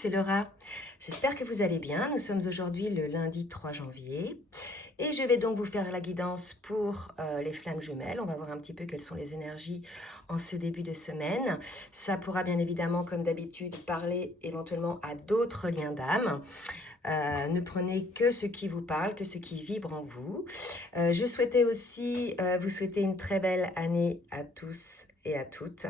c'est Laura. J'espère que vous allez bien. Nous sommes aujourd'hui le lundi 3 janvier et je vais donc vous faire la guidance pour les flammes jumelles. On va voir un petit peu quelles sont les énergies en ce début de semaine. Ça pourra bien évidemment, comme d'habitude, parler éventuellement à d'autres liens d'âme. Ne prenez que ce qui vous parle, que ce qui vibre en vous. Je souhaitais aussi vous souhaiter une très belle année à tous et à toutes.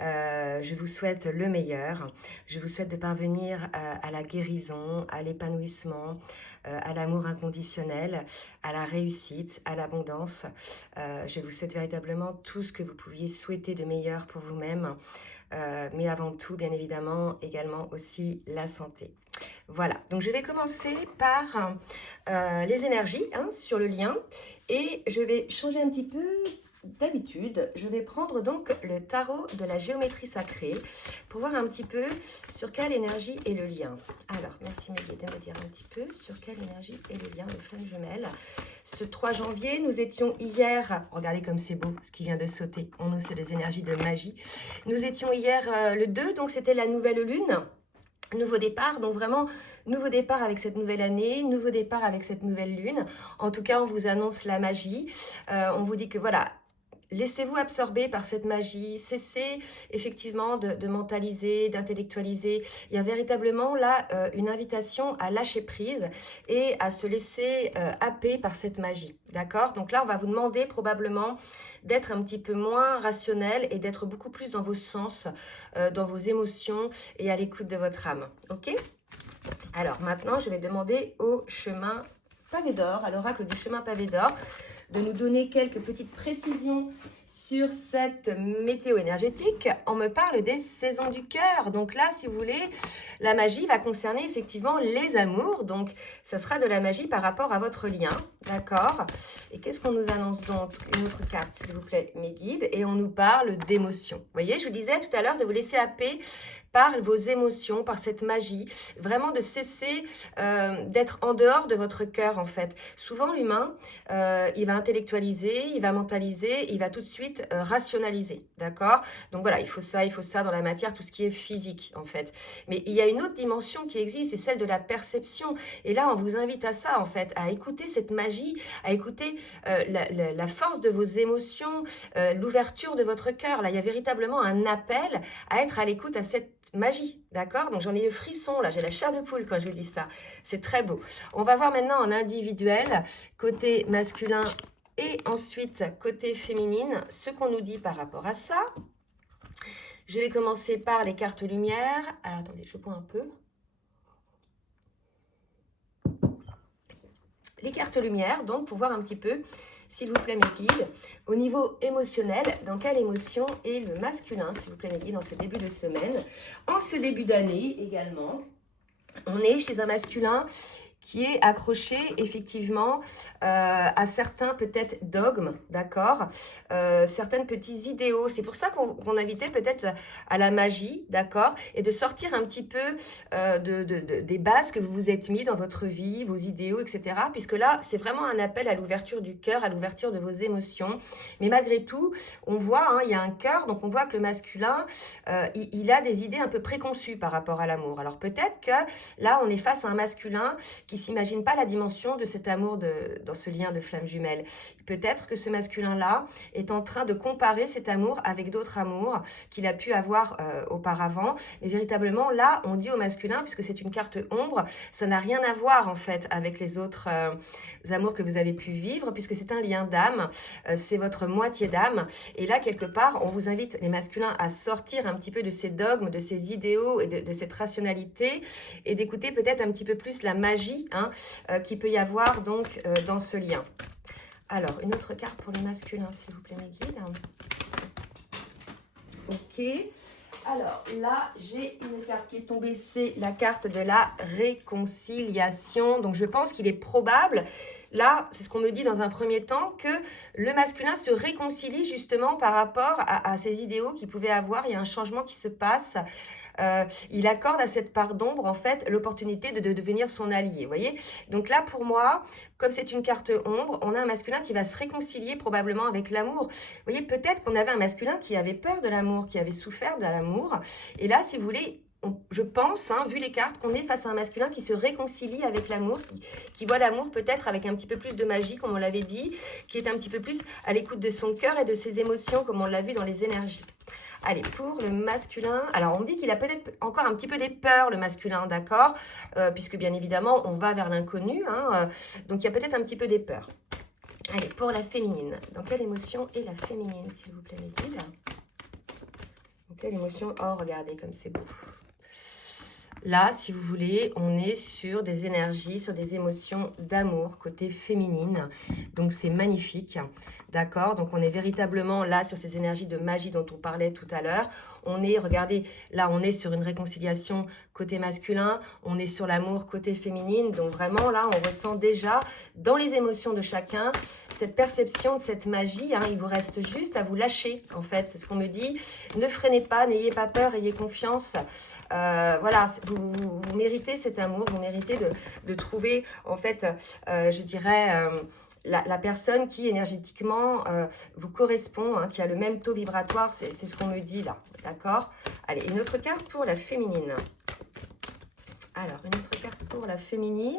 Je vous souhaite le meilleur. Je vous souhaite de parvenir à la guérison, à l'épanouissement, à l'amour inconditionnel, à la réussite, à l'abondance. Je vous souhaite véritablement tout ce que vous pouviez souhaiter de meilleur pour vous-même. Mais avant tout, bien évidemment, également aussi la santé. Voilà, donc je vais commencer par les énergies sur le lien et je vais changer un petit peu d'habitude. Je vais prendre donc le tarot de la géométrie sacrée pour voir un petit peu sur quelle énergie est le lien. Alors, merci mes guides de me dire un petit peu sur quelle énergie est le lien de flammes jumelles. Ce 3 janvier, nous étions hier, regardez comme c'est beau ce qui vient de sauter, on est sur les énergies de magie. Nous étions hier le 2, donc c'était la nouvelle lune. Nouveau départ, donc vraiment nouveau départ avec cette nouvelle année, nouveau départ avec cette nouvelle lune. En tout cas, on vous annonce la magie. On vous dit que voilà, laissez-vous absorber par cette magie, cessez effectivement de mentaliser, d'intellectualiser. Il y a véritablement là une invitation à lâcher prise et à se laisser happer par cette magie. D'accord? Donc là, on va vous demander probablement d'être un petit peu moins rationnel et d'être beaucoup plus dans vos sens, dans vos émotions et à l'écoute de votre âme. Ok? Alors maintenant, je vais demander au chemin pavé d'or, à l'oracle du chemin pavé d'or, de nous donner quelques petites précisions sur cette météo énergétique. On me parle des saisons du cœur. Donc là, si vous voulez, la magie va concerner effectivement les amours. Donc, ça sera de la magie par rapport à votre lien. D'accord? Et qu'est-ce qu'on nous annonce donc? Une autre carte, s'il vous plaît, mes guides. Et on nous parle d'émotions. Vous voyez, je vous disais tout à l'heure de vous laisser happer par vos émotions, par cette magie, vraiment de cesser d'être en dehors de votre cœur en fait. Souvent l'humain, il va intellectualiser, il va mentaliser, il va tout de suite rationaliser, d'accord? Donc voilà, il faut ça dans la matière, tout ce qui est physique en fait. Mais il y a une autre dimension qui existe, c'est celle de la perception. Et là, on vous invite à ça en fait, à écouter cette magie, à écouter la force de vos émotions, l'ouverture de votre cœur. Là, il y a véritablement un appel à être à l'écoute à cette magie, d'accord? Donc j'en ai le frisson, là, j'ai la chair de poule quand je vous dis ça. C'est très beau. On va voir maintenant en individuel, côté masculin et ensuite côté féminine, ce qu'on nous dit par rapport à ça. Je vais commencer par les cartes lumière. Alors attendez, je bois un peu. Les cartes lumière, donc pour voir un petit peu, s'il vous plaît mes guides, au niveau émotionnel, dans quelle émotion est le masculin, s'il vous plaît mes guides, en ce début de semaine. En ce début d'année également, on est chez un masculin qui est accroché effectivement à certains peut-être dogmes, d'accord, certaines petits idéaux. C'est pour ça qu'on invitait peut-être à la magie, d'accord, et de sortir un petit peu des bases que vous vous êtes mis dans votre vie, vos idéaux, etc. Puisque là, c'est vraiment un appel à l'ouverture du cœur, à l'ouverture de vos émotions. Mais malgré tout, on voit, il y a un cœur, donc on voit que le masculin, il a des idées un peu préconçues par rapport à l'amour. Alors peut-être que là, on est face à un masculin qui s'imagine pas la dimension de cet amour dans ce lien de flamme jumelle. Peut-être que ce masculin-là est en train de comparer cet amour avec d'autres amours qu'il a pu avoir auparavant. Mais véritablement, là, on dit au masculin, puisque c'est une carte ombre, ça n'a rien à voir en fait avec les autres amours que vous avez pu vivre, puisque c'est un lien d'âme, c'est votre moitié d'âme. Et là, quelque part, on vous invite, les masculins, à sortir un petit peu de ces dogmes, de ces idéaux et de cette rationalité et d'écouter peut-être un petit peu plus la magie qui peut y avoir donc dans ce lien. Alors, une autre carte pour le masculin, s'il vous plaît, mes guides. Ok. Alors, là, j'ai une carte qui est tombée, c'est la carte de la réconciliation. Donc, je pense qu'il est probable, là, c'est ce qu'on me dit dans un premier temps, que le masculin se réconcilie justement par rapport à ses idéaux qu'il pouvait avoir. Il y a un changement qui se passe. Il accorde à cette part d'ombre, en fait, l'opportunité de devenir son allié, vous voyez. Donc là, pour moi, comme c'est une carte ombre, on a un masculin qui va se réconcilier probablement avec l'amour. Vous voyez, peut-être qu'on avait un masculin qui avait peur de l'amour, qui avait souffert de l'amour. Et là, si vous voulez, je pense, hein, vu les cartes, qu'on est face à un masculin qui se réconcilie avec l'amour, qui voit l'amour peut-être avec un petit peu plus de magie, comme on l'avait dit, qui est un petit peu plus à l'écoute de son cœur et de ses émotions, comme on l'a vu dans les énergies. Allez, pour le masculin, alors on me dit qu'il a peut-être encore un petit peu des peurs, le masculin, d'accord, puisque bien évidemment, on va vers l'inconnu, hein, donc il y a peut-être un petit peu des peurs. Allez, pour la féminine, dans quelle émotion est la féminine, s'il vous plaît, mes guides? Dans quelle émotion? Oh, regardez comme c'est beau. Là, si vous voulez, on est sur des énergies, sur des émotions d'amour, côté féminine. Donc, c'est magnifique, d'accord? Donc, on est véritablement là sur ces énergies de magie dont on parlait tout à l'heure. On est, regardez, là, on est sur une réconciliation côté masculin. On est sur l'amour côté féminine. Donc, vraiment, là, on ressent déjà dans les émotions de chacun cette perception de cette magie. Hein. Il vous reste juste à vous lâcher, en fait. C'est ce qu'on me dit. Ne freinez pas, n'ayez pas peur, ayez confiance. Voilà, vous méritez cet amour, vous méritez de trouver, en fait, je dirais, la personne qui énergétiquement vous correspond, hein, qui a le même taux vibratoire, c'est ce qu'on me dit là, d'accord? Allez, une autre carte pour la féminine. Alors, une autre carte pour la féminine.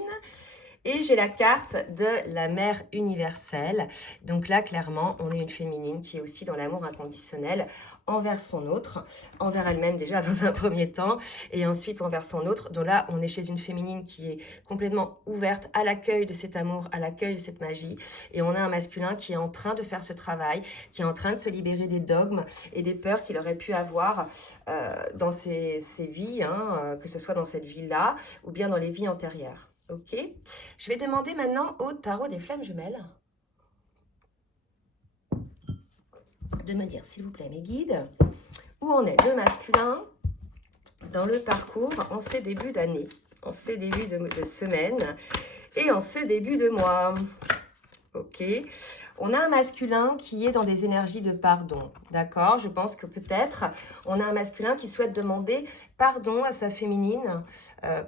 Et j'ai la carte de la mère universelle. Donc là, clairement, on est une féminine qui est aussi dans l'amour inconditionnel envers son autre, envers elle-même déjà dans un premier temps, et ensuite envers son autre. Donc là, on est chez une féminine qui est complètement ouverte à l'accueil de cet amour, à l'accueil de cette magie. Et on a un masculin qui est en train de faire ce travail, qui est en train de se libérer des dogmes et des peurs qu'il aurait pu avoir dans ses vies, hein, que ce soit dans cette vie-là ou bien dans les vies antérieures. Ok, je vais demander maintenant au tarot des flammes jumelles de me dire, s'il vous plaît, mes guides, où en est le masculin dans le parcours en ces débuts d'année, en ces débuts de semaine et en ce début de mois. Ok, on a un masculin qui est dans des énergies de pardon, d'accord? Je pense que peut-être on a un masculin qui souhaite demander pardon à sa féminine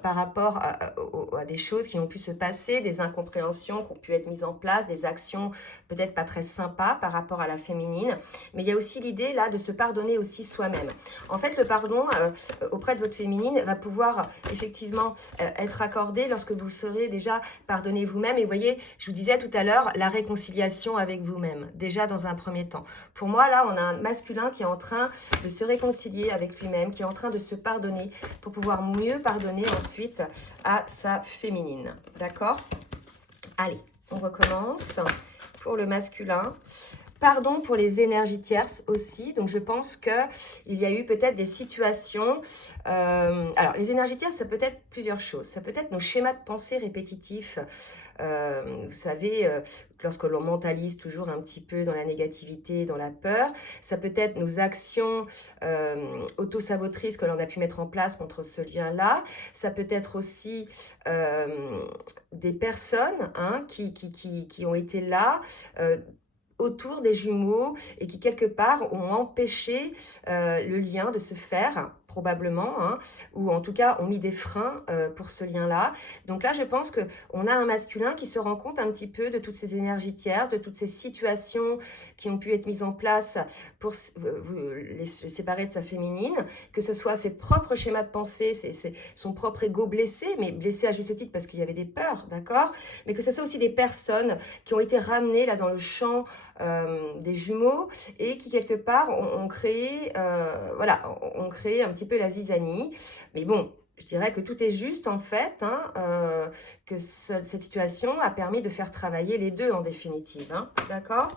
par rapport à des choses qui ont pu se passer, des incompréhensions qui ont pu être mises en place, des actions peut-être pas très sympas par rapport à la féminine. Mais il y a aussi l'idée là de se pardonner aussi soi-même. En fait, le pardon auprès de votre féminine va pouvoir effectivement être accordé lorsque vous serez déjà pardonné vous-même. Et vous voyez, je vous disais tout à l'heure, la réconciliation avec vous-même, déjà dans un premier temps. Pour moi, là, on a un masculin qui est en train de se réconcilier avec lui-même, qui est en train de se pardonner pour pouvoir mieux pardonner ensuite à sa féminine. D'accord? Allez, on recommence pour le masculin. Pardon pour les énergies tierces aussi. Donc, je pense qu'il y a eu peut-être des situations... alors, les énergies tierces, ça peut être plusieurs choses. Ça peut être nos schémas de pensée répétitifs. Vous savez, lorsque l'on mentalise toujours un petit peu dans la négativité, dans la peur. Ça peut être nos actions auto-sabotrices que l'on a pu mettre en place contre ce lien-là. Ça peut être aussi des personnes hein, qui ont été là... autour des jumeaux et qui quelque part ont empêché le lien de se faire probablement, hein, ou en tout cas ont mis des freins pour ce lien-là. Donc là, je pense qu'on a un masculin qui se rend compte un petit peu de toutes ces énergies tierces, de toutes ces situations qui ont pu être mises en place pour les séparer de sa féminine, que ce soit ses propres schémas de pensée, son propre ego blessé, mais blessé à juste titre parce qu'il y avait des peurs, d'accord? Mais que ce soit aussi des personnes qui ont été ramenées là dans le champ des jumeaux et qui quelque part ont créé, voilà, ont créé un petit peu la zizanie. Mais bon, je dirais que tout est juste en fait, hein, que cette situation a permis de faire travailler les deux en définitive, hein, d'accord?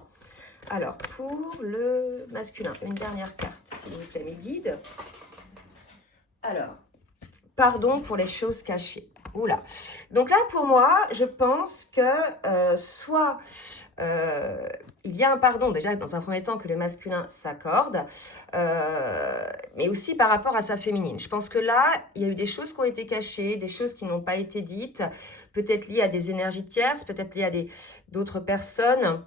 Alors, pour le masculin, une dernière carte, s'il vous plaît, mes guides. Alors, pardon pour les choses cachées. Oula. Donc là, pour moi, je pense que soit il y a un pardon, déjà dans un premier temps, que le masculin s'accorde, mais aussi par rapport à sa féminine. Je pense que là, il y a eu des choses qui ont été cachées, des choses qui n'ont pas été dites, peut-être liées à des énergies tierces, peut-être liées à d'autres personnes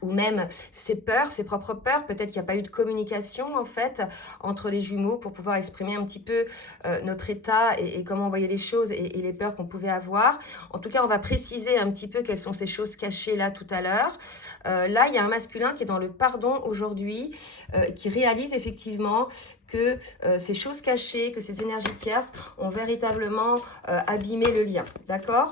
ou même ses peurs, ses propres peurs. Peut-être qu'il n'y a pas eu de communication en fait entre les jumeaux pour pouvoir exprimer un petit peu notre état et comment on voyait les choses et les peurs qu'on pouvait avoir. En tout cas, on va préciser un petit peu quelles sont ces choses cachées là tout à l'heure. Là, il y a un masculin qui est dans le pardon aujourd'hui, qui réalise effectivement que ces choses cachées, que ces énergies tierces ont véritablement abîmé le lien. D'accord ?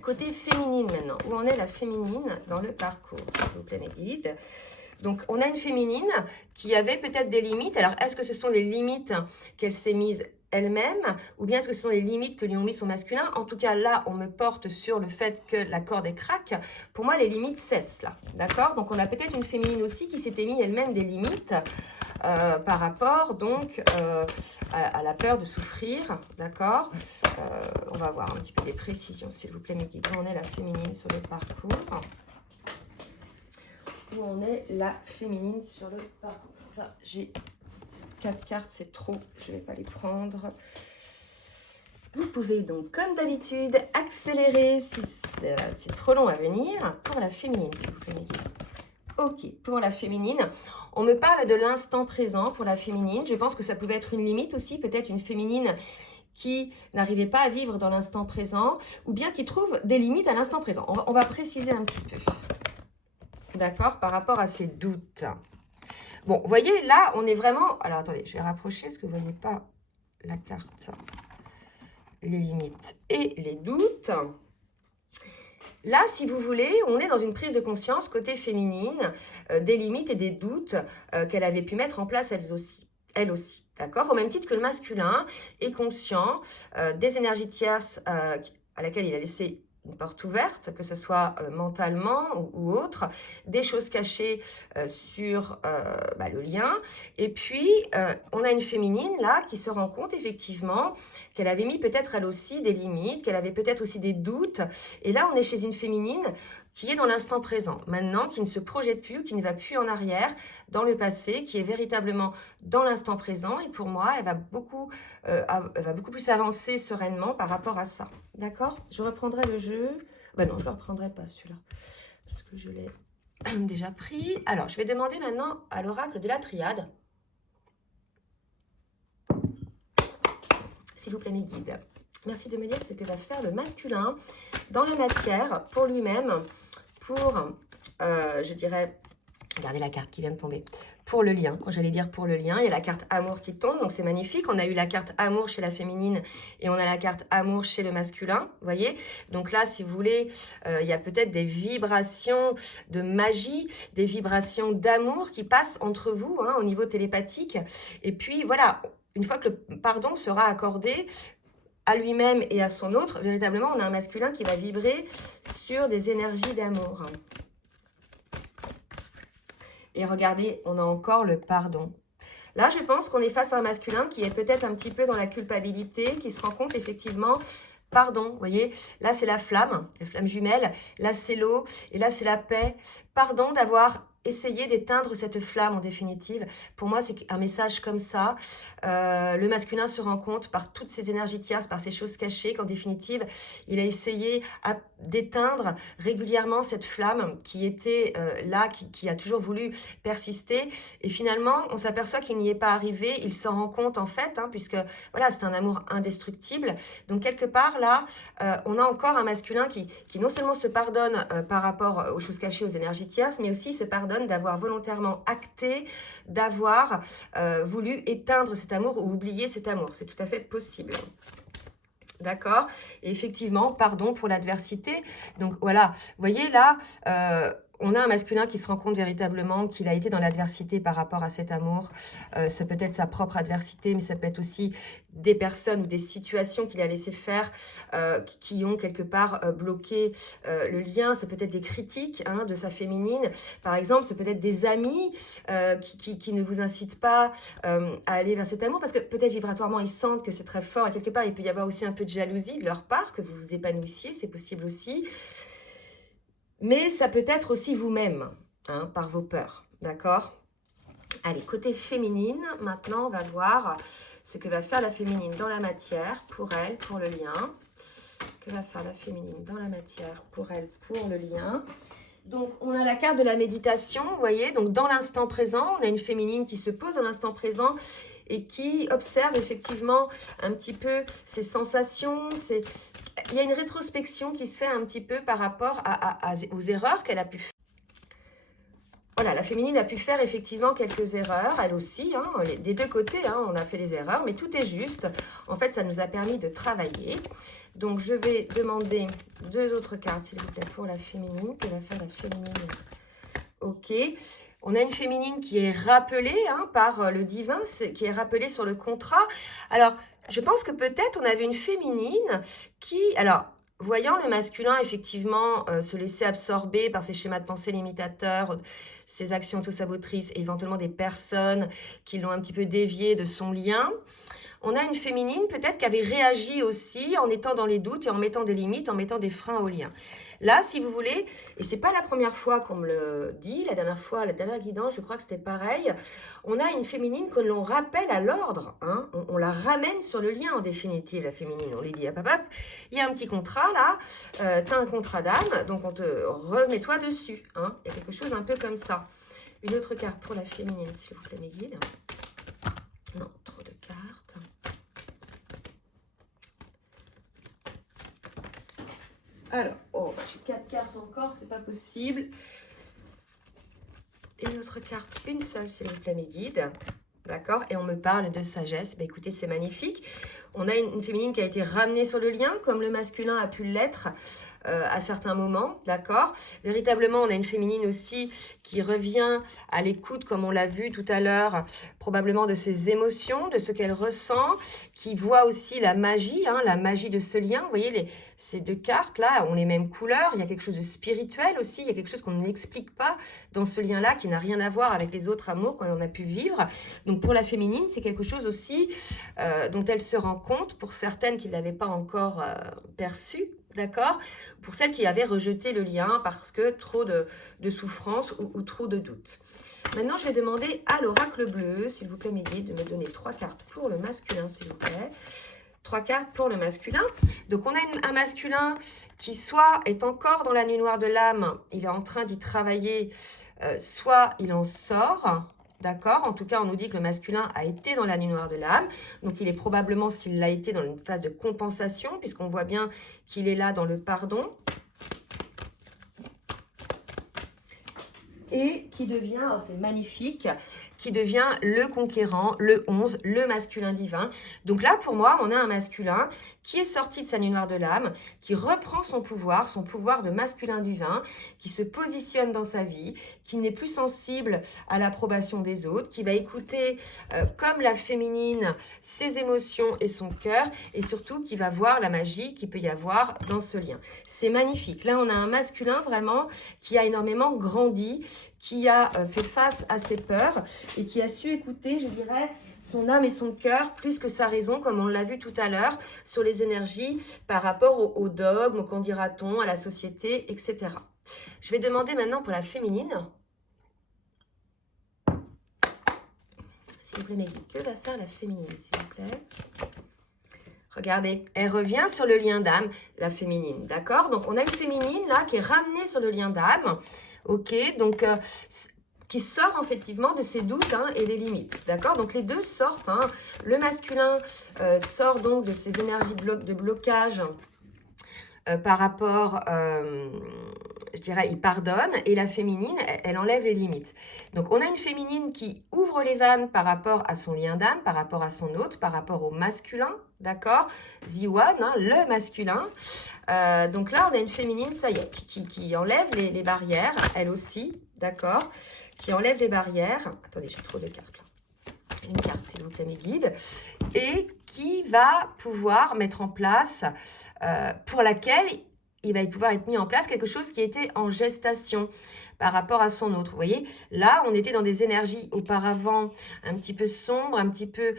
Côté féminine maintenant, où en est la féminine dans le parcours, s'il vous plaît mes guides. Donc on a une féminine qui avait peut-être des limites. Alors est-ce que ce sont les limites qu'elle s'est mise elle-même ou bien est-ce que ce sont les limites que lui ont mis son masculin? En tout cas là on me porte sur le fait que la corde est craque. Pour moi les limites cessent là, d'accord? Donc on a peut-être une féminine aussi qui s'était mis elle-même des limites par rapport donc à la peur de souffrir, d'accord? On va voir un petit peu des précisions, s'il vous plaît, mes guides. Où en est la féminine sur le parcours? Où en est la féminine sur le parcours? Là, j'ai 4 cartes, c'est trop, je ne vais pas les prendre. Vous pouvez donc, comme d'habitude, accélérer si c'est trop long à venir pour la féminine, s'il vous plaît, mes guides. Ok, pour la féminine, on me parle de l'instant présent pour la féminine. Je pense que ça pouvait être une limite aussi, peut-être une féminine qui n'arrivait pas à vivre dans l'instant présent ou bien qui trouve des limites à l'instant présent. On va préciser un petit peu, d'accord, par rapport à ces doutes. Bon, vous voyez, là, on est vraiment... Alors, attendez, je vais rapprocher parce que vous ne voyez pas la carte. Les limites et les doutes. Là, si vous voulez, on est dans une prise de conscience côté féminine, des limites et des doutes qu'elle avait pu mettre en place elle aussi, d'accord? Au même titre que le masculin est conscient des énergies tierces à laquelle il a laissé une porte ouverte, que ce soit mentalement ou autre, des choses cachées sur le lien. Et puis, on a une féminine là qui se rend compte effectivement qu'elle avait mis peut-être elle aussi des limites, qu'elle avait peut-être aussi des doutes. Et là, on est chez une féminine qui est dans l'instant présent, maintenant, qui ne se projette plus, qui ne va plus en arrière, dans le passé, qui est véritablement dans l'instant présent. Et pour moi, elle va beaucoup plus avancer sereinement par rapport à ça. D'accord? Je reprendrai le jeu. Ben non, je ne le reprendrai pas celui-là, parce que je l'ai déjà pris. Alors, je vais demander maintenant à l'oracle de la triade. S'il vous plaît, mes guides. Merci de me dire ce que va faire le masculin dans la matière pour lui-même, pour, je dirais, regardez la carte qui vient de tomber, pour le lien. Quand j'allais dire pour le lien, il y a la carte amour qui tombe, donc c'est magnifique. On a eu la carte amour chez la féminine et on a la carte amour chez le masculin, vous voyez. Donc là, si vous voulez, il y a peut-être des vibrations de magie, des vibrations d'amour qui passent entre vous, hein, au niveau télépathique. Et puis voilà, une fois que le pardon sera accordé à lui-même et à son autre, véritablement, on a un masculin qui va vibrer sur des énergies d'amour. Et regardez, on a encore le pardon. Là, je pense qu'on est face à un masculin qui est peut-être un petit peu dans la culpabilité, qui se rend compte effectivement, pardon, vous voyez, là c'est la flamme jumelle, là c'est l'eau, et là c'est la paix. Pardon d'avoir essayé d'éteindre cette flamme en définitive. Pour moi, c'est un message comme ça. Le masculin se rend compte par toutes ces énergies tierces, par ces choses cachées, qu'en définitive, il a essayé d'éteindre régulièrement cette flamme qui était là, qui a toujours voulu persister. Et finalement, on s'aperçoit qu'il n'y est pas arrivé. Il s'en rend compte en fait, hein, puisque voilà, c'est un amour indestructible. Donc quelque part là, on a encore un masculin qui non seulement se pardonne par rapport aux choses cachées, aux énergies tierces, mais aussi se pardonne d'avoir volontairement acté, d'avoir voulu éteindre cet amour ou oublier cet amour. C'est tout à fait possible. D'accord? Et effectivement, pardon pour l'adversité. Donc voilà, vous voyez là, on a un masculin qui se rend compte véritablement qu'il a été dans l'adversité par rapport à cet amour. Ça peut être sa propre adversité, mais ça peut être aussi des personnes ou des situations qu'il a laissé faire qui ont quelque part bloqué le lien. Ça peut être des critiques hein, de sa féminine. Par exemple, ça peut être des amis qui ne vous incitent pas à aller vers cet amour parce que peut-être vibratoirement, ils sentent que c'est très fort et quelque part, il peut y avoir aussi un peu de jalousie de leur part, que vous vous épanouissiez, c'est possible aussi. Mais ça peut être aussi vous-même, hein, par vos peurs, d'accord? Allez, côté féminine, maintenant, on va voir ce que va faire la féminine dans la matière, pour elle, pour le lien. Que va faire la féminine dans la matière, pour elle, pour le lien. Donc, on a la carte de la méditation, vous voyez. Donc, dans l'instant présent, on a une féminine qui se pose dans l'instant présent et qui observe effectivement un petit peu ses sensations. Il y a une rétrospection qui se fait un petit peu par rapport aux erreurs qu'elle a pu faire. Voilà, la féminine a pu faire effectivement quelques erreurs, elle aussi, hein, des deux côtés, hein, on a fait des erreurs, mais tout est juste. En fait, ça nous a permis de travailler. Donc, je vais demander 2 autres cartes, s'il vous plaît, pour la féminine. Que va faire la féminine? Ok. On a une féminine qui est rappelée hein, par le divin, qui est rappelée sur le contrat. Alors, je pense que peut-être on avait une féminine qui... Alors, voyant le masculin, effectivement, se laisser absorber par ses schémas de pensée limitateurs, ses actions autosabotrices et éventuellement des personnes qui l'ont un petit peu dévié de son lien, on a une féminine peut-être qui avait réagi aussi en étant dans les doutes et en mettant des limites, en mettant des freins au lien. Là, si vous voulez, et c'est pas la première fois qu'on me le dit, la dernière guidance, je crois que c'était pareil, on a une féminine que l'on rappelle à l'ordre, hein, on la ramène sur le lien en définitive, la féminine, on lui dit, hop, hop, hop, il y a un petit contrat là, tu as un contrat d'âme, donc on te remet-toi dessus, hein, il y a quelque chose un peu comme ça. Une autre carte pour la féminine, s'il vous plaît, mes guides. Non, trop de cartes. Alors, oh, j'ai 4 cartes encore, c'est pas possible. Une autre carte, une seule, s'il vous plaît, mes guides. D'accord? Et on me parle de sagesse. Bah, écoutez, c'est magnifique. On a une féminine qui a été ramenée sur le lien, comme le masculin a pu l'être à certains moments. D'accord? Véritablement, on a une féminine aussi qui revient à l'écoute, comme on l'a vu tout à l'heure, probablement de ses émotions, de ce qu'elle ressent, qui voit aussi la magie, hein, la magie de ce lien. Vous voyez, ces 2 cartes-là ont les mêmes couleurs. Il y a quelque chose de spirituel aussi. Il y a quelque chose qu'on n'explique pas dans ce lien-là, qui n'a rien à voir avec les autres amours qu'on a pu vivre. Donc, pour la féminine, c'est quelque chose aussi dont elle se rend compte, pour certaines qui ne l'avaient pas encore perçu, d'accord? Pour celles qui avaient rejeté le lien parce que trop de souffrance ou trop de doute. Maintenant, je vais demander à l'oracle bleu, s'il vous plaît, mes guides, de me donner 3 cartes pour le masculin, s'il vous plaît. 3 cartes pour le masculin. Donc, on a un masculin qui soit est encore dans la nuit noire de l'âme, il est en train d'y travailler, soit il en sort. D'accord? En tout cas, on nous dit que le masculin a été dans la nuit noire de l'âme. Donc, il est probablement, s'il l'a été, dans une phase de compensation, puisqu'on voit bien qu'il est là dans le pardon. Et qui devient, oh, c'est magnifique, qui devient le conquérant, le 11, le masculin divin. Donc là, pour moi, on a un masculin qui est sorti de sa nuit noire de l'âme, qui reprend son pouvoir de masculin divin, qui se positionne dans sa vie, qui n'est plus sensible à l'approbation des autres, qui va écouter, comme la féminine, ses émotions et son cœur, et surtout qui va voir la magie qu'il peut y avoir dans ce lien. C'est magnifique. Là, on a un masculin vraiment qui a énormément grandi, qui a fait face à ses peurs et qui a su écouter, je dirais, son âme et son cœur plus que sa raison, comme on l'a vu tout à l'heure, sur les énergies par rapport au dogme, au qu'en dira-t-on, à la société, etc. Je vais demander maintenant pour la féminine. S'il vous plaît, mes guides, que va faire la féminine, s'il vous plaît? Regardez, elle revient sur le lien d'âme, la féminine, d'accord? Donc, on a une féminine, là, qui est ramenée sur le lien d'âme, ok? Donc, qui sort effectivement de ses doutes hein, et des limites, d'accord? Donc, les deux sortent, hein. Le masculin sort donc de ses énergies de blocage par rapport, je dirais, il pardonne, et la féminine, elle enlève les limites. Donc, on a une féminine qui ouvre les vannes par rapport à son lien d'âme, par rapport à son hôte, par rapport au masculin, d'accord? The one, hein, le masculin. Donc là, on a une féminine, ça y est, qui enlève les barrières, elle aussi, d'accord? Qui enlève les barrières. Attendez, j'ai trop de cartes là. Une carte, s'il vous plaît, mes guides. Et qui va pouvoir mettre en place, pour laquelle il va pouvoir être mis en place quelque chose qui était en gestation par rapport à son autre. Vous voyez, là, on était dans des énergies auparavant un petit peu sombres, un petit peu,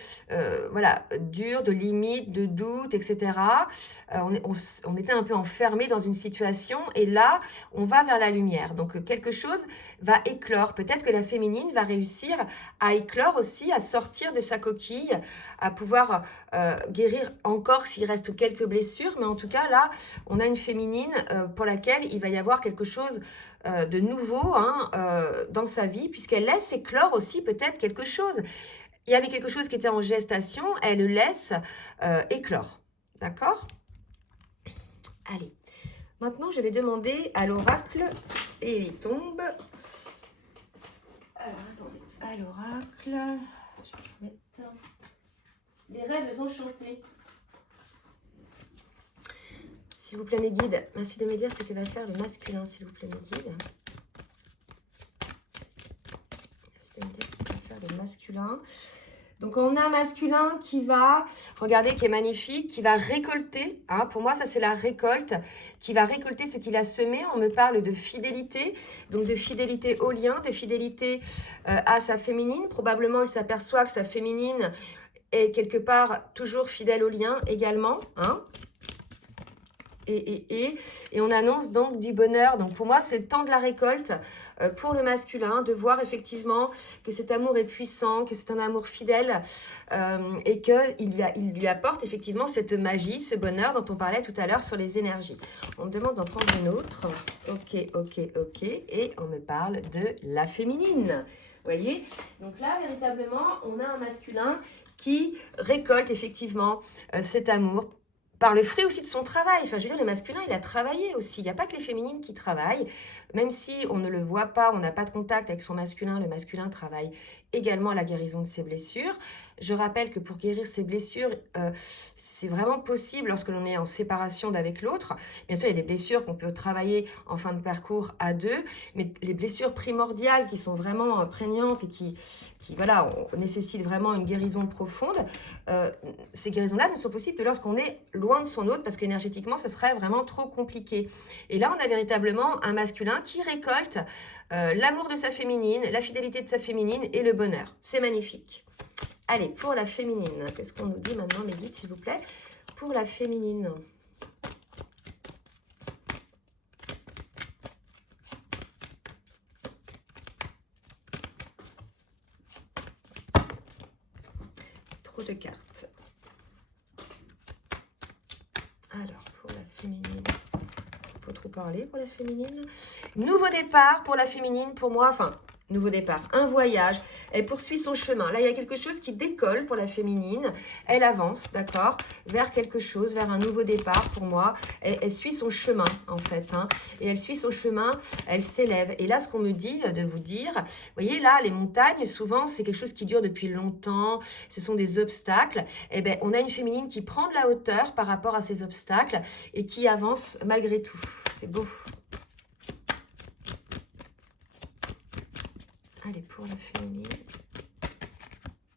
voilà, dures, de limites, de doutes, etc. On était un peu enfermé dans une situation et là, on va vers la lumière. Donc, quelque chose va éclore. Peut-être que la féminine va réussir à éclore aussi, à sortir de sa coquille, à pouvoir guérir encore s'il reste quelques blessures. Mais en tout cas, là, on a une féminine pour laquelle il va y avoir quelque chose de nouveau hein, dans sa vie, puisqu'elle laisse éclore aussi peut-être quelque chose. Il y avait quelque chose qui était en gestation, elle le laisse éclore. D'accord? Allez, maintenant je vais demander à l'oracle, et il tombe. Alors attendez, à l'oracle, je vais mettre les rêves enchantés. S'il vous plaît mes guides, merci de me dire ce que va faire le masculin, s'il vous plaît mes guides. Merci de me dire ce que va faire le masculin. Donc, on a un masculin qui va, regardez, qui est magnifique, qui va récolter. Hein, pour moi, ça, c'est la récolte. Qui va récolter ce qu'il a semé. On me parle de fidélité. Donc, de fidélité au lien, de fidélité à sa féminine. Probablement, il s'aperçoit que sa féminine est quelque part toujours fidèle au lien également. Hein. Et on annonce donc du bonheur. Donc pour moi, c'est le temps de la récolte pour le masculin, de voir effectivement que cet amour est puissant, que c'est un amour fidèle et qu'il lui apporte effectivement cette magie, ce bonheur dont on parlait tout à l'heure sur les énergies. On me demande d'en prendre une autre. Ok. Et on me parle de la féminine. Vous voyez? Donc là, véritablement, on a un masculin qui récolte effectivement cet amour par le fruit aussi de son travail. Enfin, je veux dire, le masculin, il a travaillé aussi. Il n'y a pas que les féminines qui travaillent. Même si on ne le voit pas, on n'a pas de contact avec son masculin, le masculin travaille également à la guérison de ses blessures. Je rappelle que pour guérir ses blessures, c'est vraiment possible lorsque l'on est en séparation d'avec l'autre. Bien sûr, il y a des blessures qu'on peut travailler en fin de parcours à deux, mais les blessures primordiales qui sont vraiment prégnantes et qui voilà, nécessitent vraiment une guérison profonde, ces guérisons-là ne sont possibles que lorsqu'on est loin de son autre, parce qu'énergétiquement, ce serait vraiment trop compliqué. Et là, on a véritablement un masculin qui récolte l'amour de sa féminine, la fidélité de sa féminine et le bonheur. C'est magnifique. Allez, pour la féminine, qu'est-ce qu'on nous dit maintenant, mes guides, s'il vous plaît? Pour la féminine. Trop de cartes. Alors, pour la féminine, on peut trop parler pour la féminine. Nouveau départ pour la féminine, pour moi, enfin, nouveau départ, un voyage. Elle poursuit son chemin. Là, il y a quelque chose qui décolle pour la féminine. Elle avance, d'accord, vers quelque chose, vers un nouveau départ pour moi. Elle suit son chemin, en fait. Hein, et elle suit son chemin, elle s'élève. Et là, ce qu'on me dit de vous dire, vous voyez, là, les montagnes, souvent, c'est quelque chose qui dure depuis longtemps. Ce sont des obstacles. Eh bien, on a une féminine qui prend de la hauteur par rapport à ces obstacles et qui avance malgré tout. C'est beau. Allez, pour la féminine.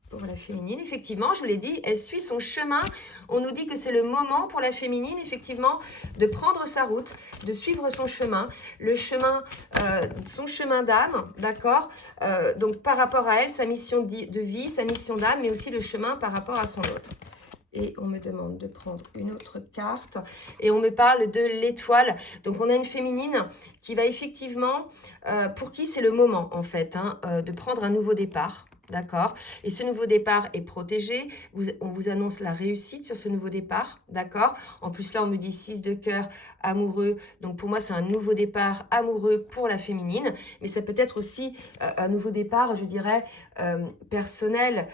Pour la féminine, effectivement, je vous l'ai dit, elle suit son chemin. On nous dit que c'est le moment pour la féminine, effectivement, de prendre sa route, de suivre son chemin, le chemin, son chemin d'âme, d'accord. Donc, par rapport à elle, sa mission de vie, sa mission d'âme, mais aussi le chemin par rapport à son autre. Et on me demande de prendre une autre carte. Et on me parle de l'étoile. Donc, on a une féminine qui va effectivement, pour qui c'est le moment, en fait, hein, de prendre un nouveau départ. D'accord? Et ce nouveau départ est protégé. On vous annonce la réussite sur ce nouveau départ. D'accord? En plus, là, on me dit 6 de cœur amoureux. Donc, pour moi, c'est un nouveau départ amoureux pour la féminine. Mais ça peut être aussi un nouveau départ, je dirais, personnel,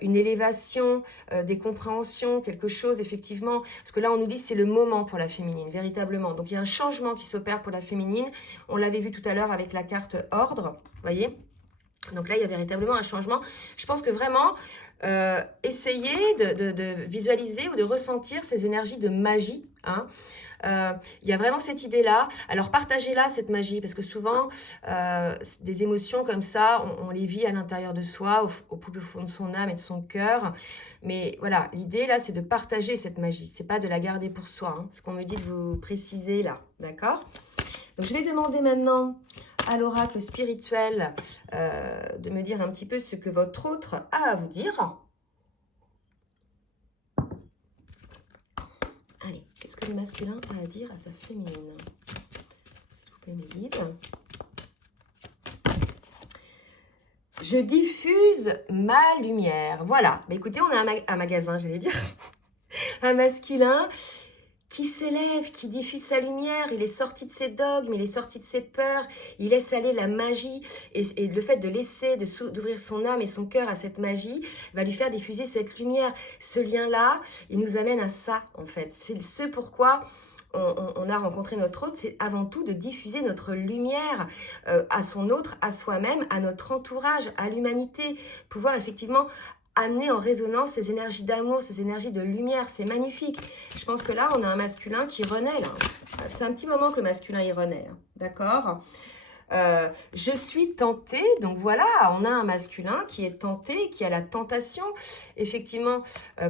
une élévation, des compréhensions, quelque chose, effectivement. Parce que là, on nous dit c'est le moment pour la féminine, véritablement. Donc, il y a un changement qui s'opère pour la féminine. On l'avait vu tout à l'heure avec la carte ordre. Vous voyez? Donc là, il y a véritablement un changement. Je pense que vraiment, essayez de visualiser ou de ressentir ces énergies de magie. Hein. Il y a vraiment cette idée-là. Alors, partagez-la, cette magie, parce que souvent, des émotions comme ça, on les vit à l'intérieur de soi, au plus profond de son âme et de son cœur. Mais voilà, l'idée, là, c'est de partager cette magie. C'est pas de la garder pour soi. Hein, ce qu'on me dit de vous préciser, là. D'accord? Donc, je vais demander maintenant à l'oracle spirituel de me dire un petit peu ce que votre autre a à vous dire. Allez, qu'est-ce que le masculin a à dire à sa féminine? S'il vous plaît, mes guides. Je diffuse ma lumière. Voilà. Mais écoutez, on a un magasin, j'allais dire. Un masculin qui s'élève, qui diffuse sa lumière, il est sorti de ses dogmes, il est sorti de ses peurs, il laisse aller la magie, et le fait de laisser, d'ouvrir son âme et son cœur à cette magie, va lui faire diffuser cette lumière. Ce lien-là, il nous amène à ça, en fait. C'est ce pourquoi on a rencontré notre hôte, c'est avant tout de diffuser notre lumière à son autre, à soi-même, à notre entourage, à l'humanité, pouvoir effectivement amener en résonance ces énergies d'amour, ces énergies de lumière, c'est magnifique. Je pense que là, on a un masculin qui renaît, là. C'est un petit moment que le masculin, il renaît, hein. D'accord ? Je suis tentée, donc voilà, on a un masculin qui est tenté, qui a la tentation, effectivement,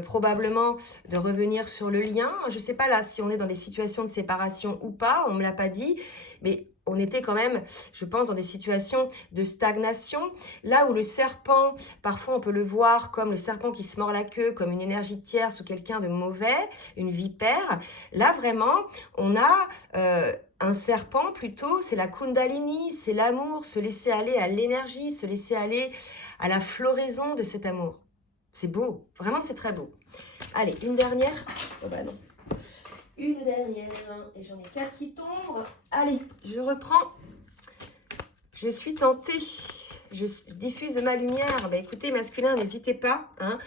probablement de revenir sur le lien. Je ne sais pas là si on est dans des situations de séparation ou pas, on ne me l'a pas dit, mais on était quand même, je pense, dans des situations de stagnation, là où le serpent, parfois on peut le voir comme le serpent qui se mord la queue, comme une énergie tierce ou quelqu'un de mauvais, une vipère. Là vraiment, on a un serpent plutôt, c'est la Kundalini, c'est l'amour, se laisser aller à l'énergie, se laisser aller à la floraison de cet amour. C'est beau, vraiment c'est très beau. Allez, une dernière. Oh bah non. Une dernière, et j'en ai 4 qui tombent. Allez, je reprends. Je suis tentée. Je diffuse ma lumière. Bah, écoutez, masculin, n'hésitez pas. Hein.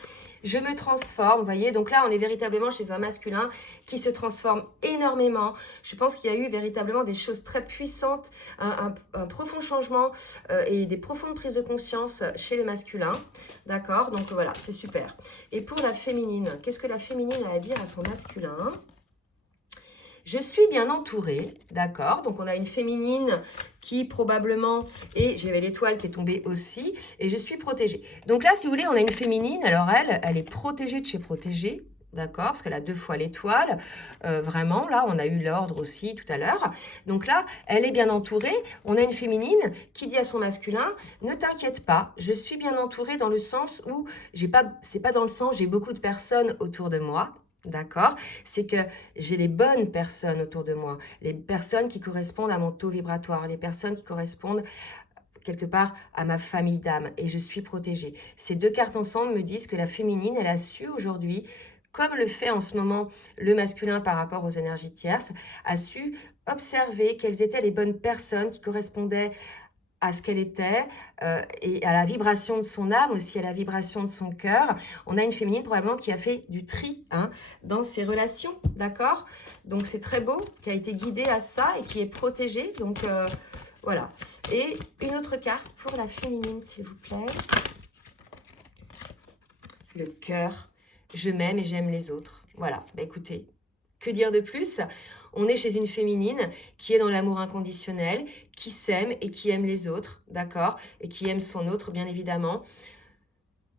Je me transforme, vous voyez. Donc là, on est véritablement chez un masculin qui se transforme énormément. Je pense qu'il y a eu véritablement des choses très puissantes, un profond changement et des profondes prises de conscience chez le masculin. D'accord? Donc voilà, c'est super. Et pour la féminine, qu'est-ce que la féminine a à dire à son masculin ? Je suis bien entourée, d'accord. Donc, on a une féminine qui probablement, et j'avais l'étoile qui est tombée aussi, et je suis protégée. Donc là, si vous voulez, on a une féminine, alors elle est protégée de chez protégée, d'accord, parce qu'elle a 2 fois l'étoile. Vraiment, là, on a eu l'ordre aussi tout à l'heure. Donc là, elle est bien entourée. On a une féminine qui dit à son masculin, ne t'inquiète pas, je suis bien entourée dans le sens où, c'est pas dans le sens, j'ai beaucoup de personnes autour de moi. D'accord? C'est que j'ai les bonnes personnes autour de moi, les personnes qui correspondent à mon taux vibratoire, les personnes qui correspondent quelque part à ma famille d'âme et je suis protégée. Ces 2 cartes ensemble me disent que la féminine, elle a su aujourd'hui, comme le fait en ce moment le masculin par rapport aux énergies tierces, a su observer quelles étaient les bonnes personnes qui correspondaient à ce qu'elle était et à la vibration de son âme, aussi à la vibration de son cœur. On a une féminine probablement qui a fait du tri dans ses relations, d'accord? Donc c'est très beau, qui a été guidée à ça et qui est protégée. Donc voilà. Et une autre carte pour la féminine, s'il vous plaît. Le cœur. Je m'aime et j'aime les autres. Voilà, bah écoutez, que dire de plus ? On est chez une féminine qui est dans l'amour inconditionnel, qui s'aime et qui aime les autres, d'accord? Et qui aime son autre, bien évidemment.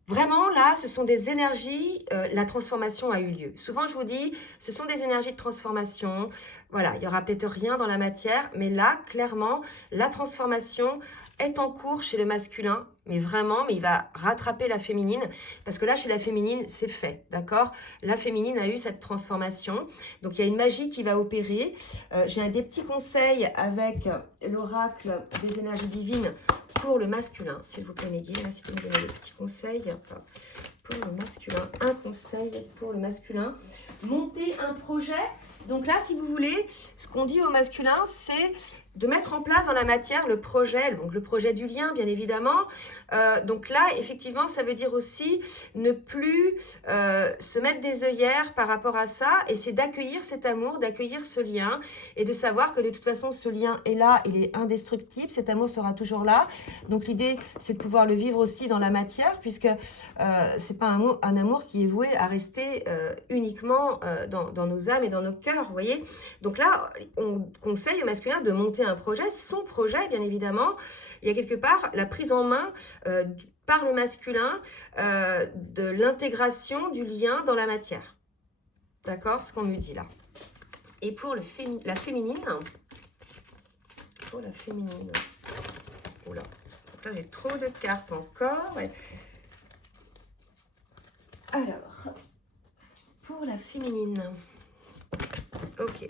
Vraiment, là, ce sont des énergies, la transformation a eu lieu. Souvent, je vous dis, ce sont des énergies de transformation. Voilà, il n'y aura peut-être rien dans la matière, mais là, clairement, la transformation est en cours chez le masculin, mais vraiment, mais il va rattraper la féminine, parce que là, chez la féminine, c'est fait, d'accord? La féminine a eu cette transformation, donc il y a une magie qui va opérer. J'ai des petits conseils avec l'oracle des énergies divines pour le masculin, s'il vous plaît, mes guides. Là, si tu me donnes des petits conseils pour le masculin, un conseil pour le masculin. Monter un projet. Donc là, si vous voulez, ce qu'on dit au masculin, c'est de mettre en place dans la matière le projet, donc le projet du lien, bien évidemment. Donc là, effectivement, ça veut dire aussi ne plus se mettre des œillères par rapport à ça, et c'est d'accueillir cet amour, d'accueillir ce lien, et de savoir que de toute façon, ce lien est là, il est indestructible, cet amour sera toujours là. Donc l'idée, c'est de pouvoir le vivre aussi dans la matière, puisque c'est pas un amour qui est voué à rester uniquement dans nos âmes et dans nos cœurs, vous voyez. Donc là, on conseille au masculin de monter un projet, son projet, bien évidemment. Il y a quelque part la prise en main par le masculin de l'intégration du lien dans la matière. D'accord, ce qu'on me dit là. Et pour la féminine, oula, donc là j'ai trop de cartes encore. Alors, pour la féminine, ok.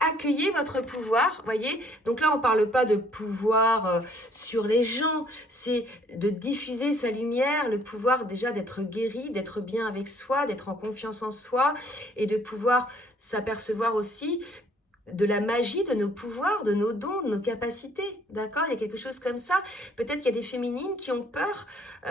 accueillez votre pouvoir, voyez. Donc là, on ne parle pas de pouvoir sur les gens, c'est de diffuser sa lumière, le pouvoir déjà d'être guéri, d'être bien avec soi, d'être en confiance en soi et de pouvoir s'apercevoir aussi de la magie de nos pouvoirs, de nos dons, de nos capacités, d'accord? Il y a quelque chose comme ça. Peut-être qu'il y a des féminines qui ont peur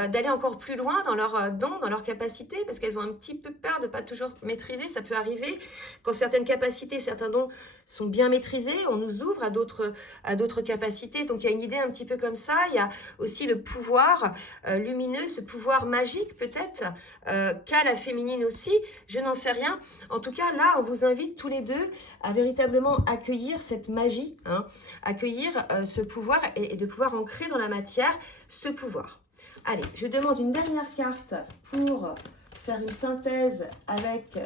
d'aller encore plus loin dans leurs dons, dans leurs capacités, parce qu'elles ont un petit peu peur de ne pas toujours maîtriser. Ça peut arriver quand certaines capacités, certains dons sont bien maîtrisés, on nous ouvre à d'autres capacités. Donc il y a une idée un petit peu comme ça. Il y a aussi le pouvoir lumineux, ce pouvoir magique peut-être, qu'a la féminine aussi. Je n'en sais rien. En tout cas, là, on vous invite tous les deux à véritablement accueillir cette magie, hein, accueillir ce pouvoir et de pouvoir ancrer dans la matière ce pouvoir. Allez, je demande une dernière carte pour faire une synthèse avec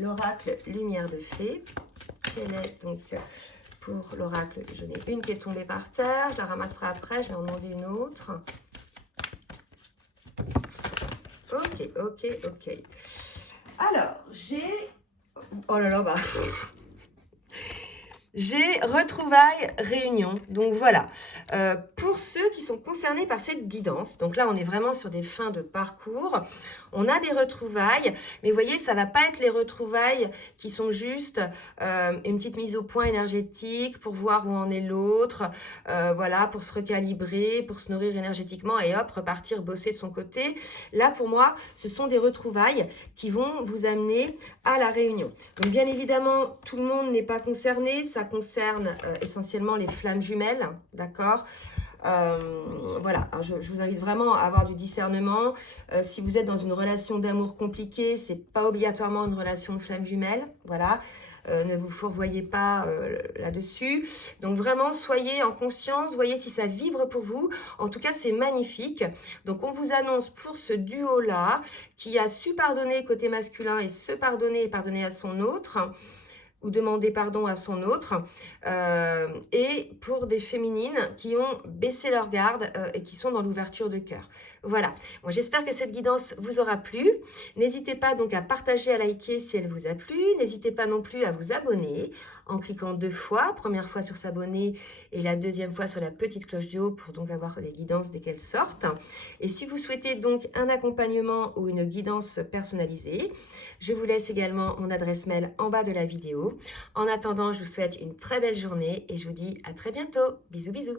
l'oracle Lumière de Fée. Quelle est donc pour l'oracle? J'en ai une qui est tombée par terre, je la ramasserai après, je vais en demander une autre. Ok. Alors, j'ai... Oh là là, bah... J'ai retrouvailles réunion. Donc voilà, pour ceux qui sont concernés par cette guidance, donc là on est vraiment sur des fins de parcours, on a des retrouvailles, mais vous voyez, ça ne va pas être les retrouvailles qui sont juste une petite mise au point énergétique pour voir où en est l'autre, voilà, pour se recalibrer, pour se nourrir énergétiquement et hop, repartir bosser de son côté. Là, pour moi, ce sont des retrouvailles qui vont vous amener à la réunion. Donc bien évidemment, tout le monde n'est pas concerné, ça concerne essentiellement les flammes jumelles, d'accord? Voilà, je vous invite vraiment à avoir du discernement. Si vous êtes dans une relation d'amour compliquée, c'est pas obligatoirement une relation de flamme jumelle, voilà. Ne vous fourvoyez pas là-dessus. Donc vraiment, soyez en conscience, voyez si ça vibre pour vous. En tout cas, c'est magnifique. Donc on vous annonce pour ce duo-là, qui a su pardonner côté masculin et se pardonner et pardonner à son autre, ou demander pardon à son autre, et pour des féminines qui ont baissé leur garde et qui sont dans l'ouverture de cœur. Voilà, bon, j'espère que cette guidance vous aura plu. N'hésitez pas donc à partager, à liker si elle vous a plu. N'hésitez pas non plus à vous abonner en cliquant 2 fois, première fois sur s'abonner et la deuxième fois sur la petite cloche du haut pour donc avoir les guidances dès qu'elles sortent. Et si vous souhaitez donc un accompagnement ou une guidance personnalisée, je vous laisse également mon adresse mail en bas de la vidéo. En attendant, je vous souhaite une très belle journée et je vous dis à très bientôt. Bisous, bisous.